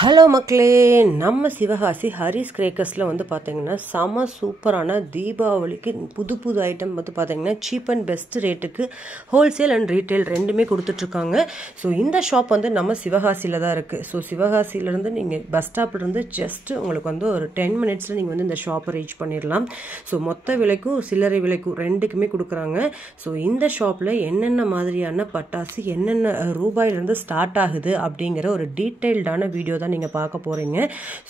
Hello மக்களே, நம்ம சிவகாசி ஹரிஸ் கிரேக்கர்ஸில் வந்து பார்த்தீங்கன்னா செம சூப்பரான தீபாவளிக்கு புது ஐட்டம் வந்து பார்த்தீங்கன்னா சீப் அண்ட் பெஸ்ட் ரேட்டுக்கு ஹோல்சேல் அண்ட் ரீட்டைல் ரெண்டுமே கொடுத்துட்ருக்காங்க. ஸோ இந்த ஷாப் வந்து நம்ம சிவகாசியில் தான் இருக்குது. ஸோ சிவகாசியிலேருந்து நீங்கள் பஸ் ஸ்டாப்லேருந்து ஜஸ்ட் உங்களுக்கு வந்து ஒரு 10 மினிட்ஸில் நீங்கள் வந்து இந்த ஷாப்பை ரீச் பண்ணிடலாம். ஸோ மொத்த விலைக்கும் சில்லறை விலைக்கும் ரெண்டுக்குமே கொடுக்குறாங்க. ஸோ இந்த ஷாப்பில் என்னென்ன மாதிரியான பட்டாசு என்னென்ன ரூபாயிலிருந்து ஸ்டார்ட் ஆகுது அப்படிங்கிற ஒரு டீட்டெயில்டான வீடியோ தான் நீங்கள் பார்க்க போகிறீங்க.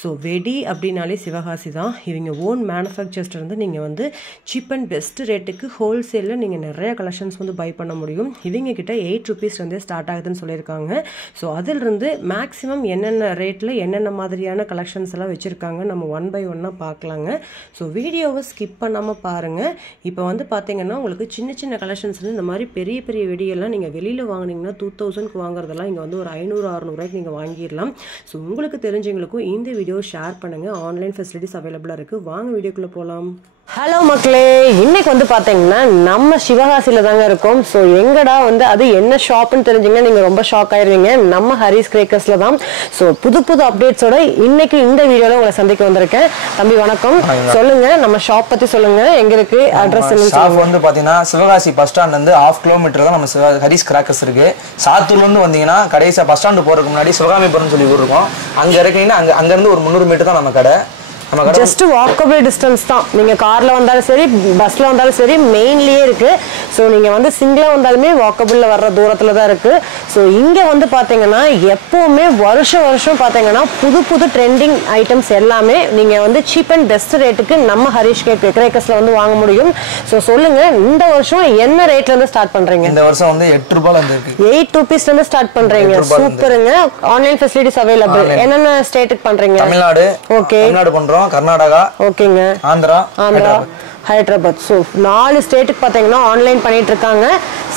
ஸோ வெடி அப்படின்னாலே சிவகாசி தான். இவங்க ஓன் மேனுஃபேக்சர்ஸ்லேருந்து நீங்கள் வந்து சீப் அண்ட் பெஸ்ட் ரேட்டுக்கு ஹோல்சேலில் நீங்கள் நிறைய கலெக்ஷன்ஸ் வந்து பை பண்ண முடியும். இவங்க கிட்ட 8 ரூபீஸ்லேருந்தே ஸ்டார்ட் ஆகுதுன்னு சொல்லியிருக்காங்க. ஸோ அதிலிருந்து மேக்ஸிமம் என்னென்ன ரேட்டில் என்னென்ன மாதிரியான கலெக்ஷன்ஸ் எல்லாம் வச்சுருக்காங்க நம்ம ஒன் பை ஒன்னாக பார்க்கலாங்க. ஸோ வீடியோவை ஸ்கிப் பண்ணாமல் பாருங்கள். இப்போ வந்து பார்த்தீங்கன்னா உங்களுக்கு சின்ன சின்ன கலெக்ஷன்ஸ் இந்த மாதிரி பெரிய பெரிய வெடியெல்லாம் நீங்கள் வெளியில் வாங்கினீங்கன்னா 2000க்கு வாங்குறதெல்லாம் இங்கே வந்து ஒரு 500-600 ரூபாய்க்கு நீங்கள் வாங்கிடலாம். ஸோ உங்களுக்கு தெரிஞ்சவங்களுக்கும் இந்த வீடியோ ஷேர் பண்ணுங்கள். ஆன்லைன் ஃபெசிலிட்டிஸ் அவைலபிளாக இருக்குது. வாங்க வீடியோக்குள்ளே போகலாம். ஹலோ மக்களே, இன்னைக்கு வந்து பார்த்தீங்கன்னா நம்ம சிவகாசியில் தாங்க இருக்கோம். ஸோ எங்கடா வந்து அது என்ன ஷாப்னு தெரிஞ்சிங்கன்னா நீங்கள் ரொம்ப ஷாக் ஆயிருவீங்க. நம்ம ஹரிஸ் கிரேக்கர்ஸில் தான். ஸோ புது அப்டேட்ஸோட இன்னைக்கு இந்த வீடியோவில் உங்களை சந்திக்க வந்திருக்கேன். தம்பி வணக்கம், சொல்லுங்க நம்ம ஷாப் பற்றி சொல்லுங்க. எங்க இருக்கு அட்ரஸ்? ஷாப் வந்து பார்த்தீங்கன்னா சிவகாசி பஸ் ஸ்டாண்ட்லேருந்து 1/2 கிலோமீட்டர் தான் நம்ம ஹரிஸ் கிராக்கர்ஸ் இருக்கு. சாத்தூர்லேருந்து வந்தீங்கன்னா கடைசியாக பஸ் ஸ்டாண்டு போகிறதுக்கு முன்னாடி சிவகாமிபுரம்னு சொல்லி ஊர் இருக்கும். அங்கே இருக்கீங்கன்னா அங்கேருந்து ஒரு 300 மீட்டர் தான் நம்ம கடை. ஜஸ்ட் வாக்கபிள் டிஸ்டன்ஸ் தான். நீங்க கார்ல வந்தாலும் சரி, பஸ்ல வந்தாலும் சரி, மெயின்லயே இருக்கு. ஸோ நீங்க வந்து சிங்கிளா வந்தாலுமே வாக்கபிள்ல வர்ற தூரத்துல தான் இருக்கு. ஸோ இங்க வந்து பாத்தீங்கன்னா எப்பவுமே வருஷம் பாத்தீங்கன்னா புது ட்ரெண்டிங் ஐட்டம்ஸ் எல்லாமே நீங்க வந்து சீப் அண்ட் பெஸ்ட் ரேட்டுக்கு நம்ம ஹரிஷ் கிரேக்கர்ஸ்ல வந்து வாங்க முடியும். ஸோ சொல்லுங்க, இந்த வருஷம் என்ன ரேட்ல இருந்து ஸ்டார்ட் பண்றீங்க? இந்த வருஷம் வந்து 8 ரூபாயில இருந்து இருக்கு. 8 ரூபீஸ்ல இருந்து ஸ்டார்ட் பண்றீங்க. சூப்பருங்க. Online facilities available. என்னென்ன ஸ்டேட்டுக்கு பண்றீங்க? தமிழ்நாடு. ஓகே, தமிழ்நாடு பண்றோம், கர்நாடகா, ஓகேங்க, ஆந்திரா, ஹைதராபாத். ஸோ 4 ஸ்டேட்டுக்கு பார்த்தீங்கன்னா ஆன்லைன் பண்ணிட்டு இருக்காங்க.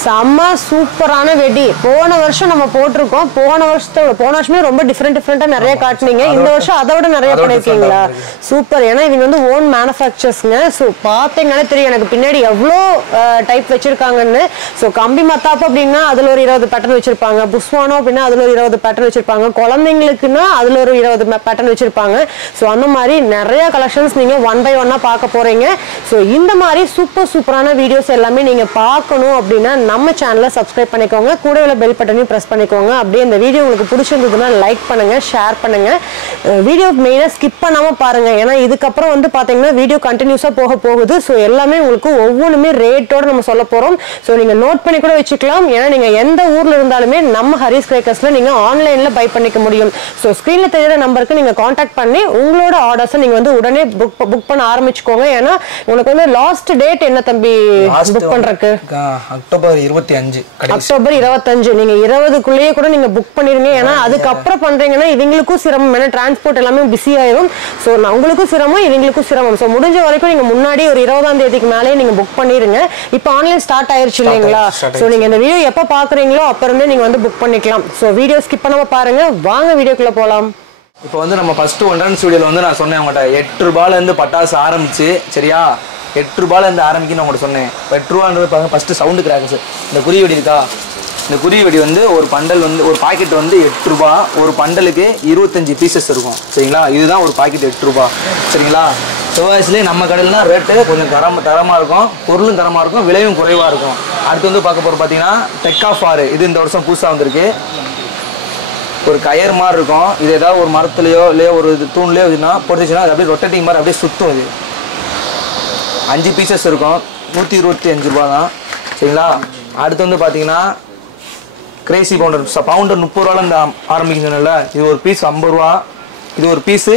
செம்ம சூப்பரான வெடி. போன வருஷம் நம்ம போட்டிருக்கோம். போன வருஷமே ரொம்ப டிஃப்ரெண்டா நிறைய காட்டுனீங்க. இந்த வருஷம் அதை விட நிறைய பண்ணிருக்கீங்களா? சூப்பர். ஏன்னா இவங்க வந்து ஓன் மேனுஃபேக்சர்ஸ்ங்க. ஸோ பார்த்தீங்கன்னா தெரியும் எனக்கு பின்னாடி எவ்வளோ டைப் வச்சிருக்காங்கன்னு. ஸோ கம்பி மத்தாப்பு அப்படின்னா அதுல ஒரு 20 பேட்டர்ன் வச்சிருப்பாங்க. புஷ்வானோ அப்படின்னா அதுல ஒரு 20 பேட்டர்ன் வச்சிருப்பாங்க. குழந்தைங்களுக்குன்னா அதுல ஒரு 20 பேட்டர்ன் வச்சிருப்பாங்க. ஸோ அந்த மாதிரி நிறைய கலெக்ஷன்ஸ் நீங்க ஒன் பை ஒன்னா பார்க்க போறீங்க. ஸோ இந்த மாதிரி சூப்பரான வீடியோஸ் எல்லாமே நீங்க பார்க்கணும் அப்படின்னா நம்ம சேனலை சப்ஸ்கிரைப் பண்ணிக்கோங்க. கூட உள்ள பெல் பட்டனையும் பிரஸ் பண்ணிக்கோங்க. அப்படியே இந்த வீடியோ உங்களுக்கு பிடிச்சிருந்ததுன்னா லைக் பண்ணுங்க, ஷேர் பண்ணுங்க. வீடியோ மெயினா ஸ்கிப் பண்ணாம பாருங்க. ஏன்னா இதுக்கப்புறம் வந்து பாத்தீங்கன்னா வீடியோ கண்டினியூஸா போகுது. ஸோ எல்லாமே உங்களுக்கு ஒவ்வொன்றுமே ரேட்டோட நம்ம சொல்ல போறோம். ஸோ நீங்க நோட் பண்ணி கூட வச்சுக்கலாம். ஏன்னா நீங்க எந்த ஊர்ல இருந்தாலுமே நம்ம ஹரிஸ் கிரேக்கர்ஸ்ல நீங்க ஆன்லைன்ல பை பண்ணிக்க முடியும். ஸோ ஸ்கிரீன்ல தெரியுற நம்பருக்கு நீங்க கான்டாக்ட் பண்ணி உங்களோட ஆர்டர்ஸை நீங்க வந்து உடனே புக் பண்ண ஆரம்பிச்சுக்கோங்க. ஏன்னா உங்களுக்கு வந்து லாஸ்ட் டேட் என்ன தம்பி புக் பண்றதுக்கு? அக்டோபர் 25. அக்டோபர் 25. நீங்க 20க்குள்ளேயே கூட நீங்க புக் பண்ணிருங்க. ஏன்னா அதுக்கப்புறம் பண்றீங்கன்னா இவங்களுக்கும் சிரமம். ஏன்னா டிரான்ஸ்போர்ட் எல்லாமே பிஸி ஆயிரும். ஸோ உங்களுக்கும் சிரமம், இவங்களுக்கும் சிரமம். ஸோ முடிஞ்ச வரைக்கும் நீங்க முன்னாடி ஒரு 20ஆம் தேதிக்கு மேலே நீங்க புக் பண்ணிருங்க. இப்போ ஆன்லைன் ஸ்டார்ட் ஆயிருச்சு இல்லைங்களா? ஸோ நீங்க இந்த வீடியோ எப்போ பாக்குறீங்களோ அப்ப இருந்தே நீங்க வந்து புக் பண்ணிக்கலாம். ஸோ வீடியோ ஸ்கிப் பண்ணாம பாருங்க. வாங்க வீடியோக்குள்ள போலாம். இப்போ வந்து நம்ம ஃபர்ஸ்ட் ஒன்றன்ஸ் வீடியோல வந்து நான் சொன்னேன் உங்கள்கிட்ட 8 ரூபாயில இருந்து பட்டாசு ஆரம்பிச்சு, சரியா? 8 ரூபாயில இருந்து ஆரம்பிக்குன்னு உங்கள்கிட்ட சொன்னேன். 8 ரூபான்றது பாருங்க. First sound crackers. இந்த குறி வெடி இருக்கா? இந்த குறி வெடி வந்து ஒரு பண்டல் வந்து ஒரு பாக்கெட் வந்து 8 ரூபா. ஒரு பண்டலுக்கு 25 பீசஸ் இருக்கும், சரிங்களா? இதுதான் ஒரு பாக்கெட் 8 ரூபா, சரிங்களா? சிவகாசிலே நம்ம கடையில்னா ரேட்டு கொஞ்சம் தரமாக இருக்கும், பொருளும் தரமாக இருக்கும், விலையும் குறைவாக இருக்கும். அடுத்து வந்து பார்க்க போகிற பார்த்தீங்கன்னா டெக்கா ஃபார். இது இந்த வருஷம் புதுசாக வந்திருக்கு. ஒரு கயர் மாதிரி இருக்கும். இது ஏதாவது ஒரு மரத்துலையோ இல்லையோ ஒரு தூண்லையோ இதுனா போட்டுச்சுன்னா அது அப்படியே ரொட்டேட்டிங் மாதிரி அப்படியே சுற்றும். இது 5 பீசஸ் இருக்கும். 125 ரூபா தான், சரிங்களா? அடுத்து வந்து பார்த்தீங்கன்னா கிரேசி பவுண்டர். 30 ரூபாயிலேருந்து ஆரம்பிக்கணும்ல. இது ஒரு பீஸ் 50 ரூபா. இது ஒரு பீஸு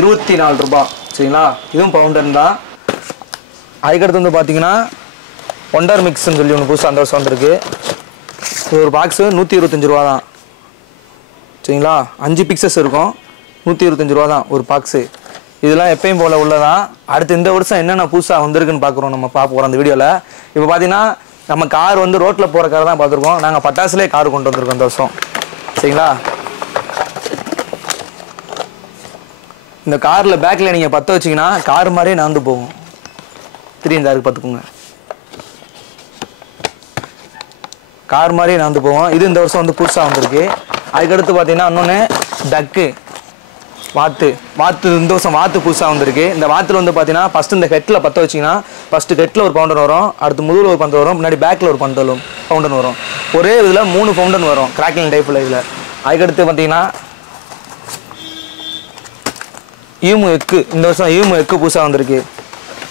24 ரூபா, சரிங்களா? இதுவும் பவுண்டர் தான். அதுக்கடுத்து வந்து பார்த்தீங்கன்னா ஒண்டர் மிக்ஸ்ன்னு சொல்லி ஒன்று புதுசாக அந்த வருஷம் வந்துருக்கு. இது ஒரு பாக்ஸு 125 ரூபா தான், சரிங்களா? 5 பீசஸ் இருக்கும். 125 ரூபா தான் ஒரு பாக்ஸு. இதெல்லாம் எப்பயும் போல் உள்ளதான். அடுத்து இந்த வருஷம் என்னென்ன புதுசாக வந்திருக்குன்னு பார்க்குறோம். நம்ம பார்க்க போகிறோம் அந்த வீடியோவில். இப்போ பார்த்தீங்கன்னா நம்ம கார் வந்து ரோட்டில் போகிற கார் தான் பார்த்துருக்கோம். நாங்கள் பட்டாசுலேயே கார் கொண்டு வந்திருக்கோம் இந்த வருஷம், சரிங்களா? இந்த காரில் பேக்கில் நீங்கள் பற்ற வச்சிங்கன்னா கார் மாதிரியே நடந்து போகும். இந்த அதுக்கு பார்த்துக்கோங்க, கார் மாதிரியே நடந்து போவோம். இது இந்த வருஷம் வந்து புதுசாக வந்திருக்கு. அதுக்கடுத்து பார்த்தீங்கன்னா இன்னொன்று டக்கு. வாத்து இந்த வருஷம் வாத்து புதுசாக வந்திருக்கு. இந்த வாத்தில் வந்து பார்த்தீங்கன்னா ஃபஸ்ட்டு இந்த ஹெட்டில் பற்ற வச்சிங்கன்னா ஃபஸ்ட்டு ஹெட்டில் ஒரு பவுண்டன் வரும், அடுத்து முதுகில் ஒரு பவுண்டன் வரும், முன்னாடி பேக்கில் ஒரு பவுண்டன் வரும். ஒரே இதில் 3 பவுண்டன் வரும் கிராக்கிங் டைப்பில். இதில் அதுக்கடுத்து பார்த்தீங்கன்னா ஈமு எக்கு, இந்த வருஷம் ஈமு எக்கு புதுசாக வந்திருக்கு.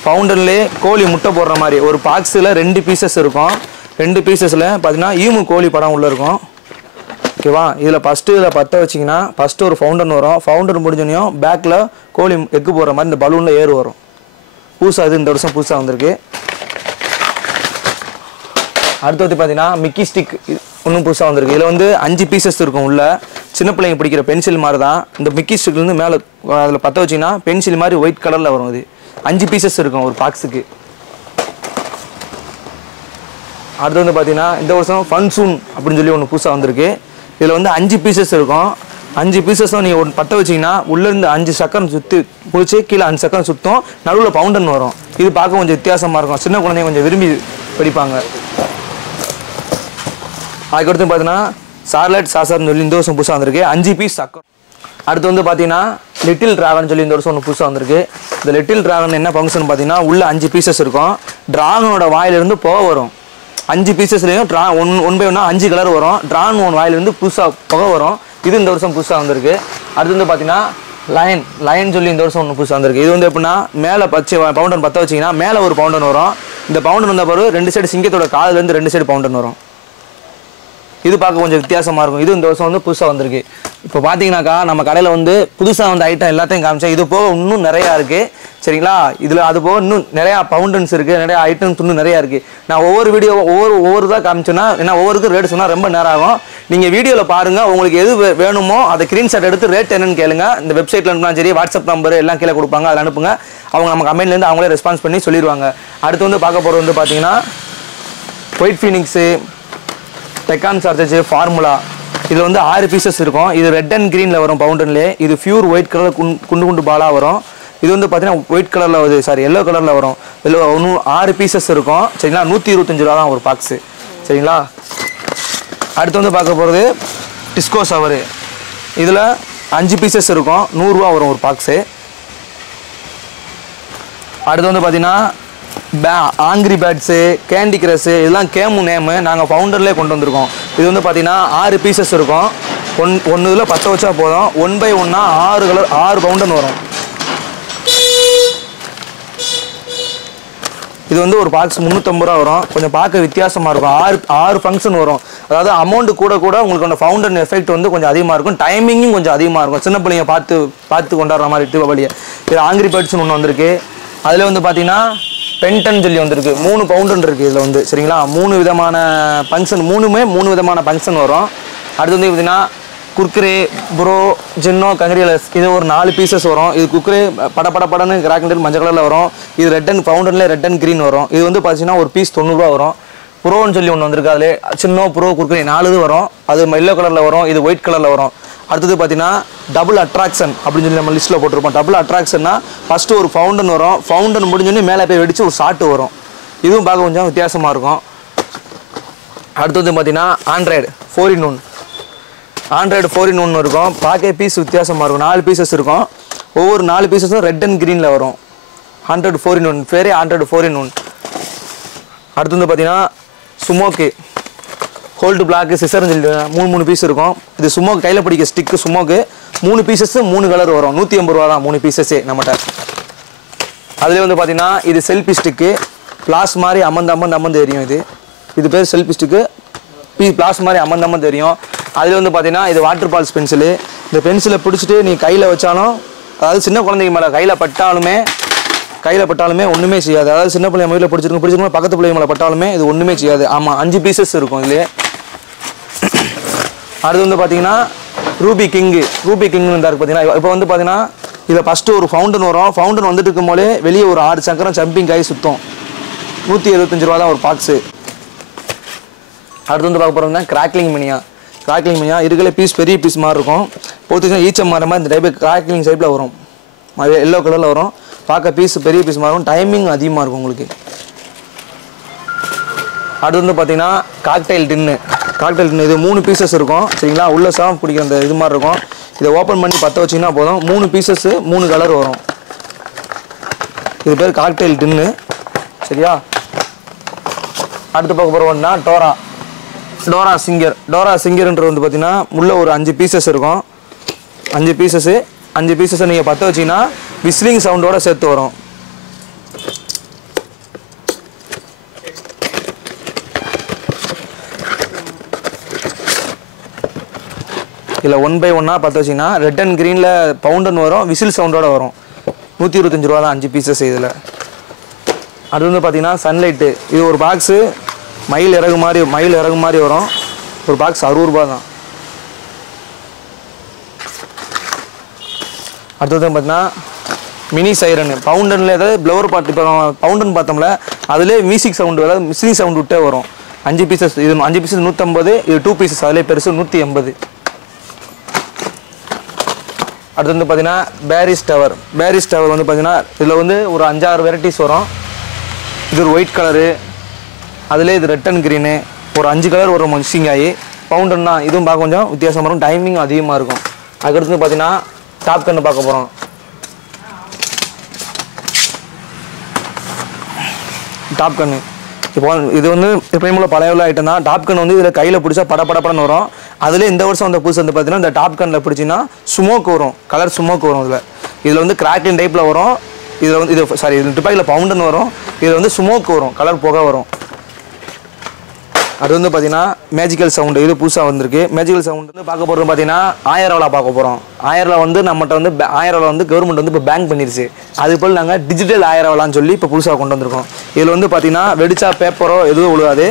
பவுண்டன்லேயே கோழி முட்டை போடுற மாதிரி ஒரு பாக்ஸில் 2 பீசஸ் இருக்கும். 2 பீசஸில் பார்த்தீங்கன்னா ஈமு கோழி படம் உள்ளே இருக்கும். ஓகேவா? இதில் ஃபஸ்ட்டு இதில் பற்ற வச்சிங்கன்னா ஃபஸ்ட்டு ஒரு ஃபவுண்டன் வரும். ஃபவுண்டன் முடிஞ்சோனையும் பேக்கில் கோழி எக்கு போடுற மாதிரி இந்த பலூனில் ஏறு வரும். புதுசாக இது இந்த வருஷம் புதுசாக வந்திருக்கு. அடுத்தது பார்த்தீங்கன்னா மிக்கி ஸ்டிக் இன்னும் புதுசாக வந்திருக்கு. இதில் வந்து 5 பீசஸ் இருக்கும். உள்ள சின்ன பிள்ளைங்க பிடிக்கிற பென்சில் மாதிரி தான். இந்த மிக்கி ஸ்டிக்லேருந்து மேலே அதில் பற்ற வச்சிங்கன்னா பென்சில் மாதிரி ஒயிட் கலரில் வரும். இது 5 பீசஸ் இருக்கும் ஒரு பாக்ஸுக்கு. அடுத்து வந்து பார்த்தீங்கன்னா இந்த வருஷம் ஃபன்சூன் அப்படின்னு சொல்லி ஒன்று புதுசாக வந்திருக்கு. இதில் வந்து 5 பீசஸ் இருக்கும். 5 பீசஸும் நீங்கள் ஒன்று பற்ற வச்சிங்கன்னா உள்ளேருந்து 5 சக்கரம் சுற்றி பிடிச்சி கீழே 5 சக்கரம் சுற்றும், நடுவில் பவுண்டன் வரும். இது பார்க்க கொஞ்சம் வித்தியாசமாக இருக்கும். சின்ன குழந்தைங்க கொஞ்சம் விரும்பி படிப்பாங்க. அதுக்கடுத்து பார்த்தீங்கன்னா சார்லட் சாசர்னு சொல்லி இந்த வருஷம் புதுசாக வந்திருக்கு. 5 பீஸ் சக்கரம். அடுத்து வந்து பார்த்தீங்கன்னா லிட்டில் ட்ராகன் சொல்லி இந்த வருஷம் ஒன்று புதுசாக வந்திருக்கு. இந்த லிட்டில் ட்ராகன் என்ன ஃபங்க்ஷன் பார்த்தீங்கன்னா உள்ள 5 பீசஸ் இருக்கும். ட்ராகனோட வாயிலிருந்து புகை வரும். 5 பீசஸ்லையும் ஒன் பை ஒன்னா 5 கலர் வரும். ட்ராகன் வாயிலிருந்து புதுசாக புகை வரும். இது இந்த வருஷம் புதுசாக வந்திருக்கு. அடுத்து வந்து பார்த்தீங்கன்னா லயன் சொல்லி இந்த வருஷம் ஒன்று புதுசாக வந்திருக்கு. இது வந்து எப்படின்னா மேலே பவுண்டன் பற்ற வச்சிங்கன்னா மேலே ஒரு பவுண்டன் வரும். இந்த பவுண்டன் வந்த பிறகு 2 சைடு சிங்கத்தோட காதுலேருந்து 2 சைடு பவுண்டன் வரும். இது பார்க்க கொஞ்சம் வித்தியாசமாக இருக்கும். இது இந்த வருஷம் வந்து புதுசாக வந்திருக்கு. இப்போ பார்த்தீங்கன்னாக்கா நம்ம கடையில் வந்து புதுசாக வந்த ஐட்டம் எல்லாத்தையும் காமிச்சேன். இது போக இன்னும் நிறையா இருக்குது. சரிங்களா? இதில் அது போக இன்னும் நிறையா பவுண்டன்ஸ் இருக்குது, நிறையா ஐட்டம்ஸ் இன்னும் நிறையா இருக்குது. நான் ஒவ்வொரு வீடியோ ஒவ்வொரு இதாக காமிச்சேன்னா ஏன்னா ஒவ்வொருக்கும் ரேட் சொன்னால் ரொம்ப நேரம் ஆகும். நீங்கள் வீடியோவில் பாருங்கள். உங்களுக்கு எது வேணுமோ அதை ஸ்க்ரீன்ஷாட் எடுத்து ரேட் என்னன்னு கேளுங்க. இந்த வெப்சைட்டில் இருந்தாலும் சரி, வாட்ஸ்அப் நம்பர் எல்லாம் கீழே கொடுப்பாங்க, அதில் அனுப்புங்க. அவங்க நம்ம கமெண்ட்லேருந்து அவங்களே ரெஸ்பான்ஸ் பண்ணி சொல்லிடுவாங்க. அடுத்து வந்து பார்க்க போகிறது வந்து பார்த்தீங்கன்னா white Phoenix, Deccan charges, formula. இதில் வந்து 6 பீசஸ் இருக்கும். இது ரெட் அண்ட் க்ரீனில் வரும் பவுண்டன்லேயே. இது பியூர் ஒயிட் கலரில் குண்டு பாலாக வரும். இது வந்து பார்த்தீங்கன்னா ஒயிட் கலரில் வருது, சாரி எல்லோ கலரில் வரும். இதில் 6 பீசஸ் இருக்கும். சரிங்களா? 125 ரூபா தான் ஒரு பாக்ஸு. சரிங்களா? அடுத்து வந்து பார்க்க போகிறது டிஸ்கோ சவரு. இதில் 5 பீசஸ் இருக்கும். 100 ரூபா வரும் ஒரு பாக்ஸு. அடுத்து வந்து பார்த்தீங்கன்னா ஆங்கிரி பேட்ஸு, கேண்டி கிரஷ்ஷு, இதெல்லாம் கேமு நேமு நாங்கள் ஃபவுண்டர்லேயே கொண்டு வந்திருக்கோம். இது வந்து பார்த்தீங்கன்னா 6 பீசஸ் இருக்கும். ஒன்று இதில் பற்ற வச்சா போதும். 1 பை 1 6 பவுண்டன் வரும். இது வந்து ஒரு பாக்ஸ் 350 ரூபா வரும். கொஞ்சம் பார்க்க வித்தியாசமாக இருக்கும். 6 ஃபங்க்ஷன் வரும். அதாவது அமௌண்ட் கூட உங்களுக்கு அந்த ஃபவுண்டன் எஃபெக்ட் வந்து கொஞ்சம் அதிகமாக இருக்கும். டைமிங்கும் கொஞ்சம் அதிகமாக இருக்கும். சின்ன பிள்ளைங்க பார்த்து கொண்டாடுற மாதிரி தீபாவளியை. இது ஆங்கிரி பேட்ஸ்னு ஒன்று வந்திருக்கு. அதில் வந்து பார்த்தீங்கன்னா பென்டன் சொல்லி வந்திருக்கு. 3 பவுண்டன் இருக்குது இதில் வந்து. சரிங்களா? 3 விதமான ஃபங்க்ஷன், 3 விதமான ஃபங்க்ஷன் வரும். அடுத்து வந்து பார்த்தீங்கன்னா குர்குரே, ப்ரோ, ஜின்னோ, கங்கரியலஸ். இது ஒரு 4 பீசஸ் வரும். இது குர்குரே படன்னு கிராக்கெட் மஞ்சள் கலரில் வரும். இது ரெட் அண்ட் ஃபவுண்டன்லேயே ரெட் அண்ட் க்ரீன் வரும். இது வந்து பார்த்தீங்கன்னா ஒரு பீஸ் 90 ரூபா வரும். ப்ரோன்னு சொல்லி ஒன்று வந்திருக்கு. அதில் சின்னோ, ப்ரோ, குர்குரே 4 இது வரும். அது எல்லோ கலரில் வரும். இது ஒயிட் கலரில் வரும். அடுத்தது பார்த்தீங்கன்னா டபுள் அட்ராக்ஷன் அப்படின்னு சொல்லி நம்ம லிஸ்ட்டில் போட்டிருப்போம். டபுள் அட்ராக்ஷன்னா ஃபஸ்ட்டு ஒரு ஃபவுண்டன் வரும். ஃபவுண்டன் முடிஞ்சோடனே மேலே போய் வெடித்து ஒரு ஷாட்டு வரும். இதுவும் பார்க்க கொஞ்சம் வித்தியாசமாக இருக்கும். அடுத்து வந்து பார்த்தீங்கன்னா ஆண்ட்ராய்டு 4-in-1. ஆண்ட்ராய்டு 4-in-1 இருக்கும். பார்க்க பீஸ் வித்தியாசமாக இருக்கும். 4 பீசஸ் இருக்கும். ஒவ்வொரு 4 பீசஸும் ரெட் அண்ட் க்ரீனில் வரும். ஆண்ட்ராய்டு 4-in-1 பேரே ஆண்ட்ராய்டு 4-in-1. அடுத்து வந்து பார்த்தீங்கன்னா சுமோக்கு ஹோல்டு பிளாக்கு சிசர்னு சொல்லி 3 பீஸ் இருக்கும். இது சுமோக்கு கையில் பிடிக்க ஸ்டிக்கு. சுமோக்கு 3 பீசஸ் 3 கலர் வரும். 180 ரூபா தான் 3 பீசஸே நம்மகிட்ட. அதுலேயே வந்து பார்த்தீங்கன்னா இது செல்ஃபி ஸ்டிக்கு. பிளாஸ் மாதிரி அமர்ந்து தெரியும். இது பேர் செல்ஃபி ஸ்டிக்கு. பிளாஸ் மாதிரி அமர்ந்து தெரியும். அதில் வந்து பார்த்தீங்கன்னா இது வாட்டர் பால்ஸ் பென்சிலு. இந்த பென்சிலை பிடிச்சிட்டு நீ கையில் வச்சாலும், அதாவது சின்ன குழந்தைங்க மேலே கையில் பட்டாலுமே ஒன்றுமே செய்யாது. அதாவது சின்ன பிள்ளைங்க மொழியில் பிடிச்சிருக்கோம் பக்கத்து பிள்ளைங்க மேலே பட்டாலுமே இது ஒன்றுமே செய்யாது. ஆமாம், 5 பீசஸ் இருக்கும் இதுலேயே. அடுத்து வந்து பார்த்தீங்கன்னா ரூபி கிங்னு இருந்தார் பார்த்தீங்கன்னா. இப்போ வந்து பார்த்தீங்கன்னா இதில் ஃபஸ்ட்டு ஒரு ஃபவுண்டன் வரும். ஃபவுண்டன் வந்துட்டு இருக்கும் போதே வெளியே ஒரு 6 சக்கரம் ஜம்பிங் ஆகி சுத்தம். 175 ரூபா தான் ஒரு பாக்ஸு. அடுத்து வந்து பார்க்க போகிறோம்னா கிராக்லிங் மினியா இருக்கிற பீஸ் பெரிய பீஸ் மாதிரி இருக்கும். போத்துச்சுன்னா ஈச்சம் மாதிரி இந்த டைப் கிராக்லிங் டைப்பில் வரும். எல்லோ கலரில் வரும். பார்க்க பீஸ் பெரிய பீஸ் மாதிரி இருக்கும். டைமிங் அதிகமாக இருக்கும் உங்களுக்கு. அடுத்து வந்து பார்த்தீங்கன்னா காக்டைல் டின்னு இது 3 பீசஸ் இருக்கும். சரிங்களா? உள்ள சாம் பிடிக்கிற அந்த இது மாதிரி இருக்கும். இதை ஓப்பன் பண்ணி பற்ற வச்சிங்கன்னா போதும் 3 பீசஸ்ஸு 3 கலர் வரும். இது பேர் காக்டெயில் டின்னு. சரியா? அடுத்து பார்க்க போகிறோம்னா டோரா சிங்கர்ன்றது வந்து பார்த்தீங்கன்னா உள்ள ஒரு 5 பீசஸ் இருக்கும். 5 பீசஸை நீங்கள் பற்ற வச்சிங்கன்னா விஸ்லிங் சவுண்டோட சேர்த்து வரும். இதில் 1 by 1 பற்ற வச்சிங்கன்னா ரெட் அண்ட் க்ரீனில் பவுண்டுன்னு வரும், விசில் சவுண்டோட வரும். 125 ரூபா தான் 5 பீசஸ் இதில். அது வந்து பார்த்தீங்கன்னா சன்லைட்டு. இது ஒரு பாக்ஸு மயில் இறகு மாதிரி வரும். ஒரு பாக்ஸ் 60 ரூபா தான். அடுத்தது பார்த்தீங்கன்னா மினி சைரன் பவுண்டனில் ஏதாவது ப்ளவர் பாட்டு. இப்போ பவுண்டன் பார்த்தோம்ல அதிலே மியூசிக் சவுண்டு, அதாவது மிஸ்லிங் சவுண்டு விட்டே வரும். 5 பீசஸ். இது 5 பீசஸ் 150. இது 2 பீசஸ் அதிலே பெருசு 180. அடுத்து வந்து பார்த்தீங்கன்னா பேரிஸ் டவர் வந்து பார்த்தீங்கன்னா இதில் வந்து ஒரு 5-6 வெரைட்டிஸ் வரும். இது ஒரு ஒயிட் கலரு, அதிலே இது ரெட் அண்ட் க்ரீனு, ஒரு 5 கலர் வரும் மிக்சிங் ஆகி. பவுண்டன்னா இதுவும் பார்க்க கொஞ்சம் வித்தியாசமாக இருக்கும், டைமிங் அதிகமாக இருக்கும். அதுக்கடுத்து பார்த்தீங்கன்னா டாப் கன்னு பார்க்க போகிறோம். டாப் கன்னு இப்போ இது வந்து எப்பயும் போல பழைய உள்ள ஐட்டம் தான். டாப் கன் வந்து இதில் கையில் பிடிச்சா படப்படப்படன்னு வரும். அதில் இந்த வருஷம் அந்த புதுசு வந்து பார்த்தீங்கன்னா இந்த டாப் கன்னில் பிடிச்சின்னா ஸ்மோக் வரும், கலர் ஸ்மோக் வரும். இதில் வந்து கிராக்லின் டைப்பில் வரும். இதில் வந்து இது டுபாக்கில் பவுண்டன் வரும். இதில் வந்து ஸ்மோக் வரும், கலர் புகை வரும். அது வந்து பார்த்தீங்கன்னா மேஜிக்கல் சவுண்டு. இது புதுசாக வந்திருக்கு. மேஜிக்கல் சவுண்டு வந்து பார்க்க போகிறது பார்த்தீங்கன்னா 1000 ரூபா பார்க்க போகிறோம். 1000 ரூபா வந்து நம்மகிட்ட வந்து 1000 ரூபா வந்து கவர்மெண்ட் வந்து இப்போ பேங்க் பண்ணிருச்சு. அது போல் நாங்கள் டிஜிட்டல் 1000 ரூபான்னு சொல்லி இப்போ புதுசாக கொண்டு வந்திருக்கோம். இதில் வந்து பார்த்தீங்கன்னா வெடிச்சா பேப்பரோ எதுவும் விழுவாது.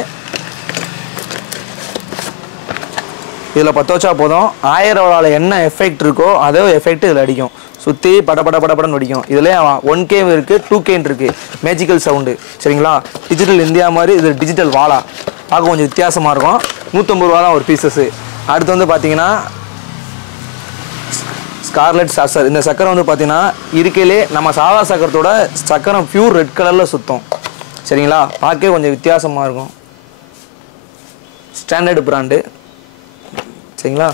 இதில் 10 வச்சா போதும். 1000 ரூபாவில் என்ன எஃபெக்ட் இருக்கோ அதே எஃபெக்ட் இதில் அடிக்கும். சுற்றி படப்படன்னு வெடிக்கும். இதில் 1K இருக்குது, 2K இருக்குது. Magical sound. சரிங்களா? டிஜிட்டல் இந்தியா மாதிரி இது டிஜிட்டல் வாலா. பார்க்க கொஞ்சம் வித்தியாசமாக இருக்கும். 150 ரூபா தான் ஒரு பீசஸ்ஸு. அடுத்து வந்து பார்த்தீங்கன்னா ஸ்கார்லெட் சாசர். இந்த சக்கரம் வந்து பார்த்தீங்கன்னா இருக்கையிலே நம்ம சாதா சக்கரத்தோட சக்கரம் பியூர் ரெட் கலரில் சுத்தம். சரிங்களா? பார்க்கவே கொஞ்சம் வித்தியாசமாக இருக்கும். Standard brand. சரிங்களா?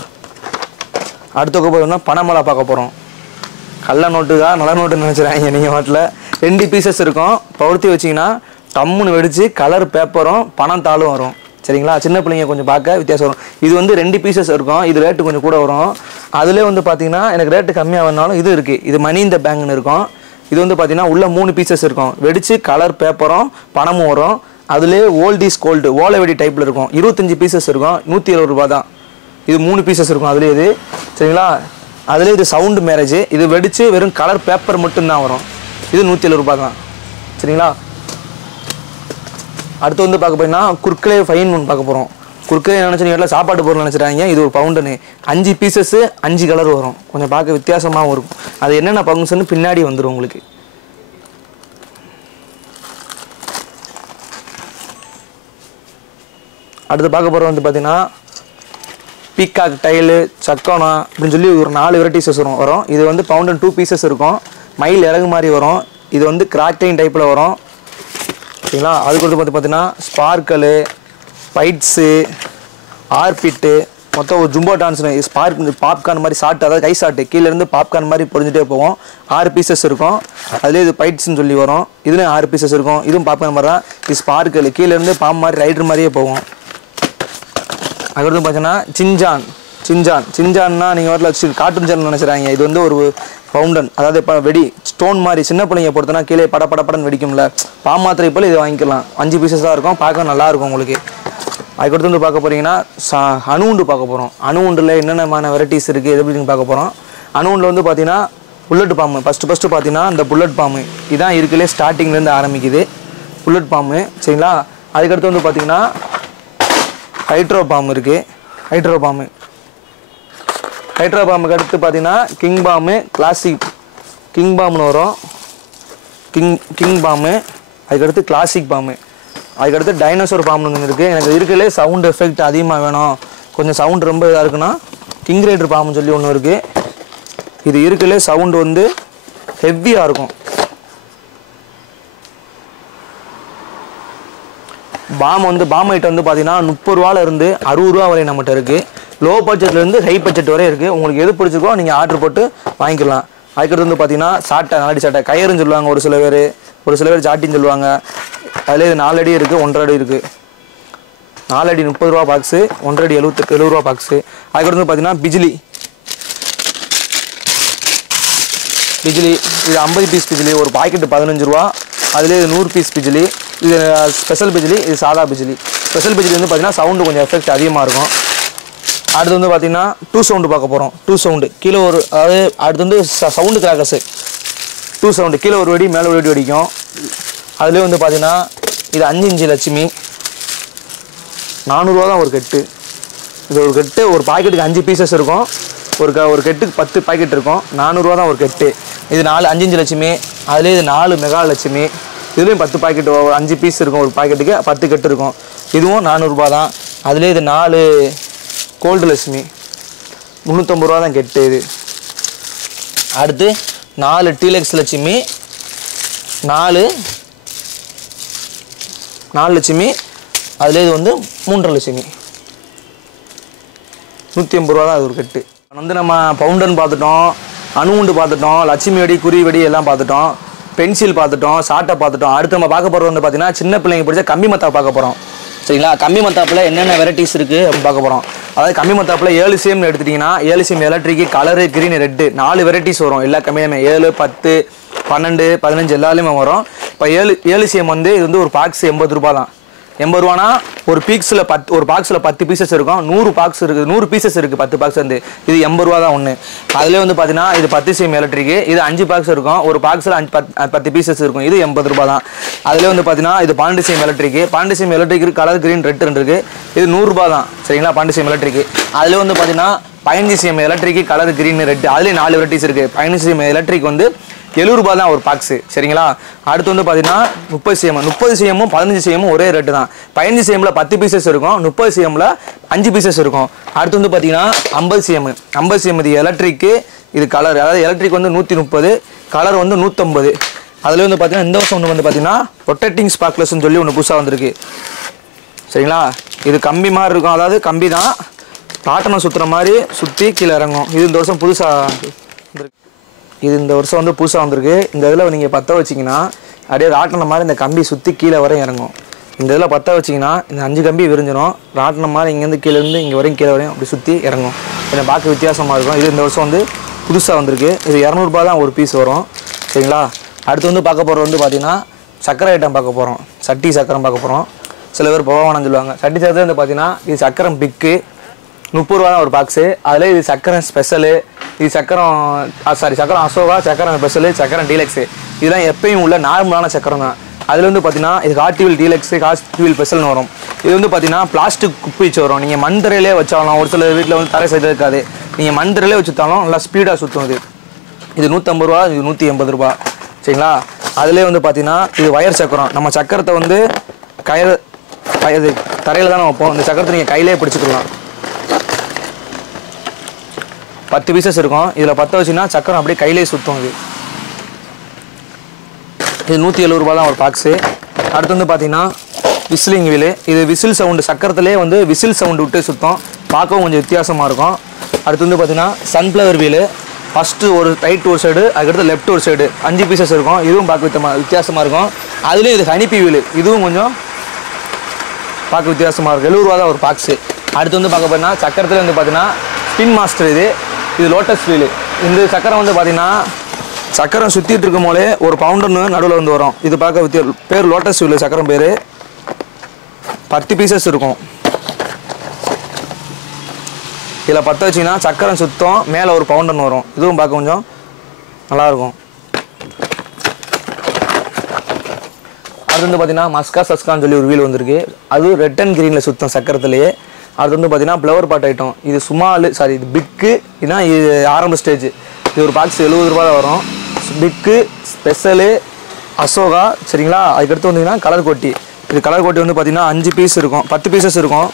அடுத்த போகிறோம்னா பனைமலை பார்க்க போகிறோம். கள்ள நோட்டுக்கா நல்ல நோட்டுன்னு நினச்சிடாங்க நீங்கள் வாட்டில். 2 பீசஸ் இருக்கும். பவுர்த்தி வச்சிங்கன்னா டம்முன்னு வெடிச்சு கலர் பேப்பரும் பணம் தாளும் வரும். சரிங்களா? சின்ன பிள்ளைங்க கொஞ்சம் பார்க்க வித்தியாசம் வரும். இது வந்து 2 பீசஸ் இருக்கும். இது ரேட்டு கொஞ்சம் கூட வரும். அதிலே வந்து பார்த்தீங்கன்னா எனக்கு ரேட்டு கம்மியாக வேணாலும் இது இருக்குது. இது மணி இந்த பேங்க்னு இருக்கும். இது வந்து பார்த்தீங்கன்னா உள்ள 3 பீசஸ் இருக்கும். வெடிச்சு கலர் பேப்பரும் பணமும் வரும். அதிலே ஓல்ட் இஸ் கோல்டு ஓலை வெடி டைப்பில் இருக்கும். 25 பீசஸ் இருக்கும். 170 ரூபா தான். இது 3 பீசஸ் இருக்கும். அதுலேயே இது. சரிங்களா? அதில் இது சவுண்டு மேரேஜ். இது வெடிச்சு வெறும் கலர் பேப்பர் மட்டும்தான் வரும். இது 170 ரூபா தான். சரிங்களா? அடுத்து வந்து பார்க்க போறீங்கன்னா குர்க்லே ஃபைன் ஒன்று பார்க்க போகிறோம். குர்க்லே நினச்சி சாப்பாடு பொருள் நினச்சிட்டாங்க. இது ஒரு பவுண்டனு. 5 பீசஸ்ஸு 5 கலர் வரும். கொஞ்சம் பார்க்க வித்தியாசமாகவும் இருக்கும். அது என்னென்ன ஃபங்க்ஷன் பின்னாடி வந்துடும் உங்களுக்கு. அடுத்து பார்க்க போகிறது வந்து பார்த்தீங்கன்னா பீகாக் டைலு சக்கோனா அப்படின்னு சொல்லி ஒரு 4 வெரைட்டிஸஸ் வரும். இது வந்து பவுண்டன் 2 பீசஸ் இருக்கும். மயில் இறகு மாதிரி வரும். இது வந்து கிராக்டைன் டைப்பில் வரும். சரிங்களா? அதுக்கு வந்து பார்த்தீங்கன்னா ஸ்பார்க்கலு, பைட்ஸு, ஆர்பிட்டு, மொத்தம் ஒரு ஜும்போ டான்ஸ்னு பாப்கார்ன் மாதிரி ஷார்ட், அதாவது கை ஷார்ட்டு கீழேருந்து பாப்கார்ன் மாதிரி பொறிஞ்சிட்டே போவோம். 6 பீசஸ் இருக்கும். அதுலேயே இது பைட்ஸ்ன்னு சொல்லி வரும். இதுலேயும் 6 பீசஸ் இருக்கும். இதுவும் பாப்கார்ன் மாதிரி தான். இது ஸ்பார்க்கலு கீழேருந்து பாம்பு மாதிரி ரைடர் மாதிரியே போவோம். அதுக்கடுத்து பார்த்தீங்கன்னா சிஞ்சான்னா நீங்கள் வீட்டில் கார்ட்டூன் சேனல் நினச்சிடாங்க. இது வந்து ஒரு பவுண்டன், அதாவது இப்போ வெடி ஸ்டோன் மாதிரி சின்ன பிள்ளைங்க பொறுத்தனா கீழே படப்படன்னு வெடிக்கும்ல, பாமாத்திரை போல் இது வாங்கிக்கலாம். 5 பீசஸ் தான் இருக்கும். பார்க்க நல்லாயிருக்கும் உங்களுக்கு. அதுக்கடுத்து வந்து பார்க்க போகிறீங்கன்னா அணுகுண்டு பார்க்க போகிறோம். அணுகுண்டில் என்னென்ன வெரைட்டிஸ் இருக்குது எது எப்படின்னு பார்க்க போகிறோம். அணுகுண்டில் வந்து பார்த்தீங்கன்னா புல்லட் பாம்பு. ஃபஸ்ட்டு பார்த்தீங்கன்னா இந்த புல்லட் பாம்பு இதான் இருக்குல்லே ஸ்டார்டிங்லேருந்து ஆரம்பிக்குது புல்லட் பாம்பு. சரிங்களா? அதுக்கடுத்து வந்து பார்த்தீங்கன்னா ஹைட்ரோ பாம்பு இருக்குது. ஹைட்ரோ பாம்புக்கு அடுத்து பார்த்தீங்கன்னா கிங் பாம்பு, கிளாசிக் கிங் பாம்புன்னு வரும். கிங் பாம்பு. அதுக்கடுத்து கிளாசிக் பாம்பு. அதுக்கடுத்து டைனோசர் பாம்புன்னு ஒன்று இருக்குது. எனக்கு இருக்குல்லே சவுண்ட் எஃபெக்ட் அதிகமாக வேணும், கொஞ்சம் சவுண்ட் ரொம்ப இதாக இருக்குன்னா கிங் ரைடர் பாம்புன்னு சொல்லி ஒன்று இருக்குது. இது இருக்குல்லே சவுண்டு வந்து ஹெவியாக இருக்கும். பாம் ஐட்டம் வந்து பார்த்தீங்கன்னா 30 ரூபால இருந்து 60 ரூபா வரை நம்மகிட்ட இருக்குது. லோ பட்ஜெட்லேருந்து ஹை பட்ஜெட் வரை இருக்குது. உங்களுக்கு எது பிடிச்சிருக்கோ நீங்கள் ஆர்டர் போட்டு வாங்கிக்கலாம். அதுக்கடுத்து வந்து பார்த்தீங்கன்னா சாட்டை, நாலடி சாட்டை, கயிறுன்னு சொல்லுவாங்க ஒரு சில பேர் சாட்டின்னு சொல்லுவாங்க. அதில் இது 4 அடி இருக்குது, 1.5 அடி இருக்குது. 4 அடி 30 ரூபா பாக்ஸு, 1.5 அடி 70 ரூபா பாக்ஸு. அதுக்கடுத்து வந்து பார்த்தீங்கன்னா பிஜிலி இது 50 பீஸ் பிஜிலி, ஒரு பாக்கெட்டு 15 ரூபா. அதிலே இது 100 பீஸ் பிஜிலி. இது ஸ்பெஷல் பிஜிலி, இது சாதா பிஜிலி. ஸ்பெஷல் பிஜிலி வந்து பார்த்தீங்கன்னா சவுண்டு கொஞ்சம் எஃபெக்ட் அதிகமாக இருக்கும். அடுத்து வந்து பார்த்தீங்கன்னா 2 சவுண்டு பார்க்க போகிறோம். 2 சவுண்டு கீழே ஒரு, அதாவது அடுத்து வந்து சவுண்டு கிராக்கர்ஸு 2 சவுண்டு, கீழே ஒரு வெடி மேலே ஒரு வெடி வெடிக்கும். அதுலேயே வந்து பார்த்தீங்கன்னா இது 5 இன்ச்சு லட்சுமி, 400 ரூபா தான் ஒரு கெட்டு. இது ஒரு கெட்டு, ஒரு பாக்கெட்டுக்கு 5 பீசஸ் இருக்கும். ஒரு கெட்டுக்கு 10 பாக்கெட் இருக்கும். 400 ரூபா தான் ஒரு கெட்டு. இது 5 இன்ச்சு லட்சுமி. அதுலேயே இது 4 மெகா லட்சுமி. இதுலேயும் 10 பாக்கெட், 5 பீஸ் இருக்கும். ஒரு பாக்கெட்டுக்கு 10 கெட்டு இருக்கும். இதுவும் 400 ரூபா தான். அதுலேயே இது 4 கோல்டு லட்சுமி, 350 ரூபா தான் கெட்டு இது. அடுத்து 4 டீலக்ஸ் லட்சுமி, 4 லட்சுமி. அதுலேயே இது வந்து 3.5 லட்சுமி, 180 ரூபா தான் அது ஒரு கெட்டு. வந்து நம்ம பவுண்டர்னு பார்த்துட்டோம், அணுகுண்டு பார்த்துட்டோம், லட்சுமி வெடி, குறி வெடி எல்லாம் பார்த்துட்டோம், பென்சில் பார்த்துட்டோம், சாட்டை பார்த்துட்டோம். அடுத்து நம்ம பார்க்க போகிறது வந்து பார்த்தீங்கன்னா சின்ன பிள்ளைங்க பிடிச்ச கம்பி மத்தா பார்க்க போகிறோம். சரிங்களா? கம்பி மத்தாப்பில் என்னென்ன வெரைட்டிஸ் இருக்குது அப்படின்னு பார்க்க போகிறோம். அதாவது கம்பி மத்தாப்பில் 7 சேம்னு எடுத்துட்டிங்கன்னா 7 same electric, colour, green, red 4 varieties வரும். எல்லா கம்பியுமே 7, 10, 12, 15 எல்லாருமே வரும். இப்போ 7 சேம் வந்து இது வந்து ஒரு பாக்ஸ் 80 ரூபா தான். 80 ரூபானா ஒரு பீக்ஸில் ஒரு பாக்ஸில் 10 பீசஸ் இருக்கும். 100 பாக்ஸ் இருக்குது, 100 பீசஸ் இருக்குது 10 பாக்ஸ் வந்து. இது 80 ரூபா தான் ஒன்று. அதிலே வந்து பார்த்தீங்கன்னா இது 10 சேம் எலக்ட்ரிக்கு. இது 5 பாக்ஸ் இருக்கும். ஒரு பாக்ஸில் 10 பீசஸ் இருக்கும். இது 80 ரூபா தான். அதிலே வந்து பார்த்தீங்கன்னா இது 12 same electric. 12 same electric colour green red இருக்குது. இது 100 ரூபா தான். சரிங்களா? 12 சேம் எலக்ட்ரிக்கு. அதிலே வந்து பார்த்தீங்கன்னா 15 same electric colour green red. அதிலே 4 வெரைட்டிஸ் இருக்குது. 15 சேம் எலக்ட்ரிக் வந்து 70 ரூபா தான் ஒரு பாக்ஸு. சரிங்களா? அடுத்து வந்து பார்த்தீங்கன்னா 30 சேமும் 15 சேமும் ஒரே ரேட்டு தான். 15 சேமில் 10 பீசஸ் இருக்கும். 30 சேமில் 5 பீசஸ் இருக்கும். அடுத்து வந்து பார்த்தீங்கன்னா 50 சேம் இது எலக்ட்ரிக்கு. இது கலர், அதாவது எலக்ட்ரிக் வந்து 130, கலர் வந்து 150. அதில் வந்து பார்த்தீங்கன்னா இந்த வருஷம் ஒன்று வந்து பார்த்தீங்கன்னா ரொட்டேட்டிங் ஸ்பார்க்லர்ஸ்னு சொல்லி ஒன்று புதுசாக வந்திருக்கு. சரிங்களா? இது கம்பி மாதிரி இருக்கும், அதாவது கம்பி தான் ராட்டனம் சுற்றுற மாதிரி சுற்றி கீழே இறங்கும். இது இந்த வருஷம் புதுசாக வந்து புதுசாக வந்திருக்கு. இந்த இதில் நீங்கள் பற்ற வச்சிங்கன்னா அப்படியே ராட்டனம் மாதிரி இந்த கம்பி சுற்றி கீழே வரையும் இறங்கும். இந்த இதில் பற்ற வச்சிங்கன்னா இந்த 5 கம்பி விரிஞ்சிடும். ராட்டனம் மாதிரி இங்கேருந்து கீழேருந்து இங்கே வரையும் கீழே வரையும் அப்படி சுற்றி இறங்கும். கொஞ்சம் பார்க்க வித்தியாசமாக இருக்கும். இது இந்த வருஷம் வந்து புதுசாக வந்திருக்கு. இது 200 ரூபா தான் ஒரு பீஸ் வரும். சரிங்களா? அடுத்து வந்து பார்க்க போகிறது வந்து பார்த்திங்கன்னா சக்கரை ஐட்டம் பார்க்க போகிறோம். சட்டி சக்கரம் பார்க்க போகிறோம். சில பேர் பவானம்னு சொல்லுவாங்க. சட்டி சக்கரை வந்து பார்த்தீங்கன்னா இது சக்கரம் பிக்கு, 30 ரூபா தான் ஒரு பாக்ஸு. அதில் இது சக்கரம் ஸ்பெஷலு, இது சக்கரம் அசோகா, சக்கரம் ஸ்பெஷலு, சக்கரம் டீலக்ஸு. இதெல்லாம் எப்பயும் உள்ள நார்மலான சக்கரம் தான். அதில் வந்து பார்த்தீங்கன்னா இது ஹார்டிவில் டீலக்ஸு, ஹார்டிவில் ஸ்பெஷல்னு வரும். இது வந்து பார்த்தீங்கன்னா பிளாஸ்டிக் குப்பி வச்சு வரும். நீங்கள் மண் தரையிலே வச்சாலும், ஒரு சில வீட்டில் வந்து தரை சைடு இருக்காது, நீங்கள் மண் தரையிலே வச்சுட்டாலும் நல்லா ஸ்பீடாக சுற்றும். இது 150 ரூபா, இது 180 ரூபா. சரிங்களா? அதிலே வந்து பார்த்தீங்கன்னா இது ஒயர் சக்கரம். நம்ம சக்கரத்தை வந்து தரையில் தானே வைப்போம். இந்த சக்கரத்தை நீங்கள் கையிலே பிடிச்சிக்கலாம். 10 பீசஸ் இருக்கும். இதில் 10 வச்சுன்னா சக்கரம் அப்படியே கையிலே சுற்றும். இது 170 ரூபா தான் ஒரு பாக்ஸு. அடுத்து வந்து பார்த்தீங்கன்னா விசிலிங் வீலு. இது விசில் சவுண்டு, சக்கரத்திலே வந்து விசில் சவுண்டு விட்டு சுத்தம், பார்க்கவும் கொஞ்சம் வித்தியாசமாக இருக்கும். அடுத்து வந்து பார்த்தீங்கன்னா சன்ஃப்ளவர் வீலு. ஃபஸ்ட்டு ஒரு ரைட் ஒரு சைடு, அதுக்கடுத்து லெஃப்ட் ஒரு சைடு 5 பீசஸ் இருக்கும். இதுவும் பார்க்க வித்தியாசமாக இருக்கும். அதுலேயும் இது ஹனிப்பி வீலு. இதுவும் கொஞ்சம் பார்க்க வித்தியாசமாக இருக்கும். 70 ரூபா தான் ஒரு பாக்ஸு. அடுத்து வந்து பார்க்க போனால் சக்கரத்தில் வந்து பார்த்தீங்கன்னா ஸ்பின் மாஸ்டர். இது லோட்டஸ் வீலு. இந்த சக்கரம் வந்து பார்த்தீங்கன்னா சக்கரம் சுற்றிட்டு இருக்கும் போலே ஒரு பவுண்டர்னு நடுவில் வந்து வரும். இது பார்க்க பேர் லோட்டஸ் வீலு. சக்கரம் பேர் 10 பீசஸ் இருக்கும். இதில் 10 வச்சிங்கன்னா சக்கரம் சுத்தம், மேலே ஒரு பவுண்டர்னு வரும். இதுவும் பார்க்க கொஞ்சம் நல்லாயிருக்கும். அது வந்து பார்த்தீங்கன்னா மஸ்கா சஸ்கான்னு சொல்லி ஒரு வீல் வந்திருக்கு. அது ரெட் அண்ட் க்ரீனில் சுத்தம் சக்கரத்துலேயே. அது வந்து பார்த்தீங்கன்னா ஃப்ளவர் பாட் ஐட்டம். இது இது பிக்கு, இதுதான் இது ஆரம்ப ஸ்டேஜ். இது ஒரு பாக்ஸ் 70 ரூபா தான் வரும். பிக்கு, ஸ்பெஷலு, அசோகா. சரிங்களா? அதுக்கடுத்து வந்தீங்கன்னா கலர் கோட்டி. இது கலர் கோட்டி வந்து பார்த்தீங்கன்னா 5 பீஸ் இருக்கும், 10 பீசஸ் இருக்கும்.